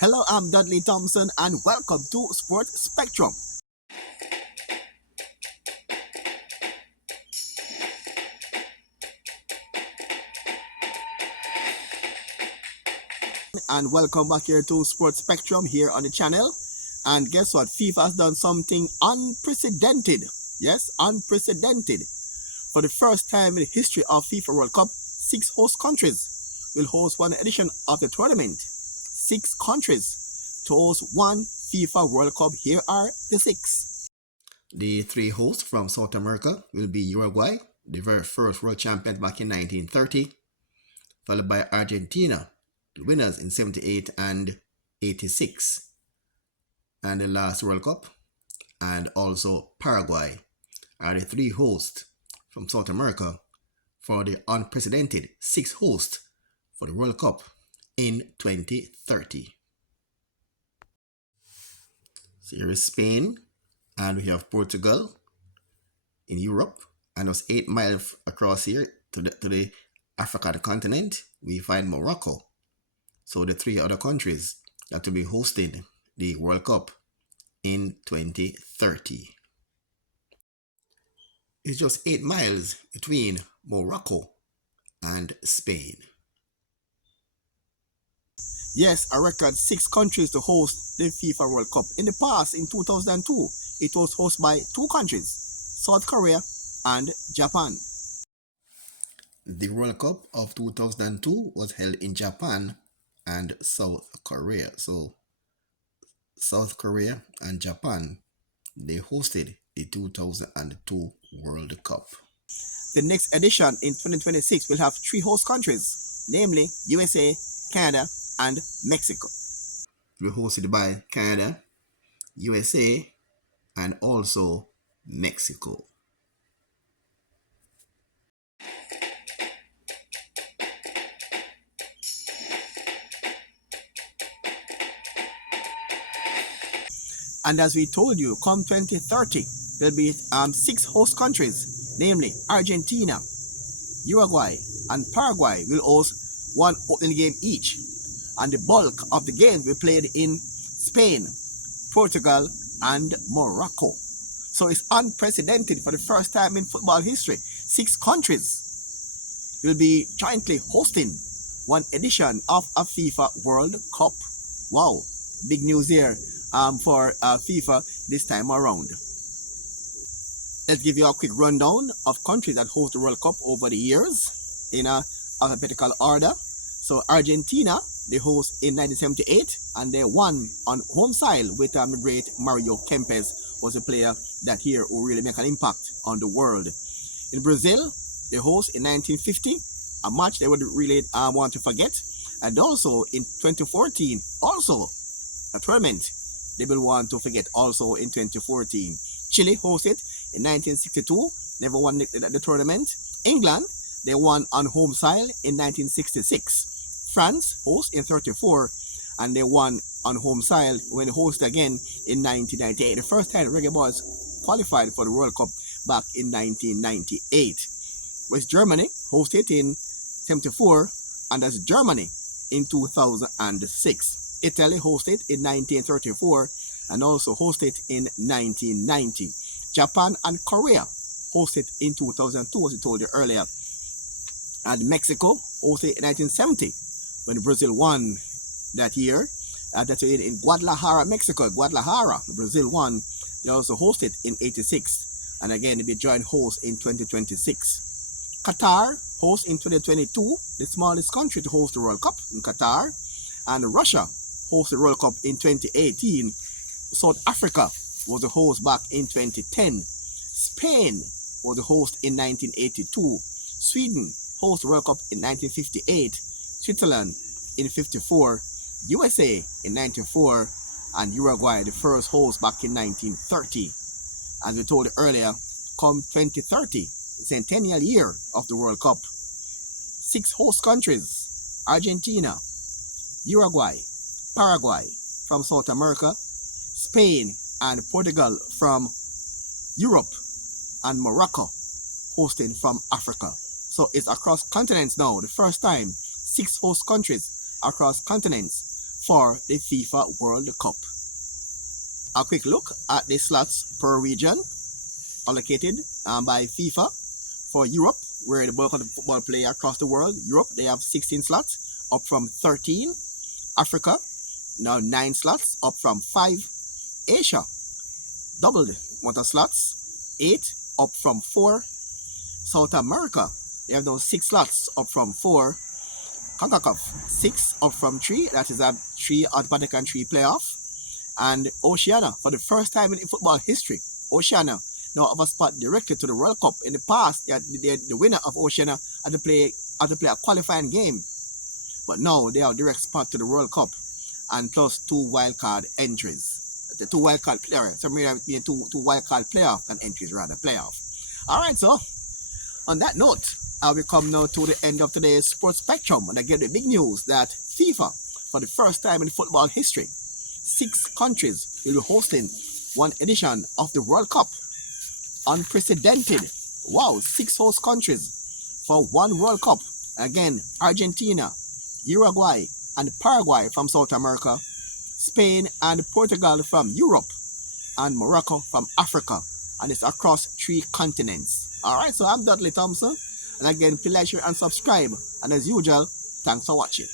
Hello, I'm Dudley Thompson, and welcome to Sports Spectrum. And welcome back here to Sports Spectrum here on the channel. And guess what? FIFA has done something unprecedented. Yes, unprecedented. For the first time in the history of FIFA World Cup, 6 host countries will host one edition of the tournament. 6 countries to host one FIFA World Cup. Here are the 6. The 3 hosts from South America will be Uruguay, the very first world champions back in 1930, followed by Argentina, the winners in 78 and 86, and the last World Cup, and also Paraguay are the 3 hosts from South America for the unprecedented 6 hosts for the World Cup in 2030. So here is Spain, and we have Portugal in Europe, and it's 8 miles across here to the African continent. We find Morocco. So the 3 other countries that will be hosting the World Cup in 2030. It's just 8 miles between Morocco and Spain. Yes, a record 6 countries to host the FIFA World Cup. In the past, in 2002, it was hosted by 2 countries, South Korea and Japan. The World Cup of 2002 was held in Japan and South Korea. So South Korea and Japan, they hosted the 2002 World Cup. The next edition in 2026 will have 3 host countries, namely USA, Canada, and Mexico. It will be hosted by Canada, USA, and also Mexico. And as we told you, come 2030, there'll be 6 host countries, namely Argentina, Uruguay, and Paraguay will host one opening game each. And the bulk of the games will be played in Spain, Portugal, and Morocco. So it's unprecedented for the first time in football history. 6 countries will be jointly hosting one edition of a FIFA World Cup. Wow, big news here for FIFA this time around. Let's give you a quick rundown of countries that host the World Cup over the years in alphabetical order. So Argentina, they host in 1978 and they won on home soil with the great Mario Kempes was a player that here who really make an impact on the world. In Brazil, they host in 1950, a match they would really want to forget. And also in 2014, also a tournament they will want to forget also in 2014. Chile hosted in 1962, never won the tournament. England, they won on home soil in 1966. France host in 34 and they won on home soil when they hosted again in 1998. The first time the Reggae Boys qualified for the World Cup back in 1998. West Germany hosted in 74 and that's Germany in 2006. Italy hosted in 1934 and also hosted in 1990. Japan and Korea hosted in 2002, as I told you earlier. And Mexico hosted in 1970 when Brazil won that year. That's in Guadalajara, Mexico. Guadalajara, Brazil won. They also hosted in 86. And again, they'll be joint host in 2026. Qatar hosts in 2022, the smallest country to host the World Cup in Qatar. And Russia hosted the World Cup in 2018. South Africa was the host back in 2010. Spain was the host in 1982. Sweden hosted the World Cup in 1958. Switzerland in 54. USA in 94. And Uruguay, the first host back in 1930. As we told you earlier, come 2030, the centennial year of the World Cup. 6 host countries, Argentina, Uruguay, Paraguay from South America, Spain and Portugal from Europe, and Morocco hosting from Africa. So it's across continents now. The first time 6 host countries across continents for the FIFA World Cup. A quick look at the slots per region allocated by FIFA for Europe, where the bulk of the football play across the world. Europe, they have 16 slots, up from 13. Africa, now 9 slots, up from 5. Asia, doubled amount of slots, 8, up from 4. South America, they have now 6 slots, up from 4. CONCACAF, 6, up from 3. That is a 3 automatic and 3 playoff. And Oceania, for the first time in football history, Oceania now have a spot directly to the World Cup. In the past, the winner of Oceania had to play a qualifying game, but now they have a direct spot to the World Cup, and plus 2 wildcard entries. The 2 wildcard players, so maybe 2 wildcard playoff and entries rather playoff. All right, so on that note, we come now to the end of today's Sports Spectrum, and I get the big news that FIFA, for the first time in football history, 6 countries will be hosting one edition of the World Cup. Unprecedented. Wow, 6 host countries for one World Cup. Again, Argentina, Uruguay, and Paraguay from South America, Spain and Portugal from Europe, and Morocco from Africa. And it's across 3 continents. Alright, so I'm Dudley Thompson. And again, please like, share, and subscribe. And as usual, thanks for watching.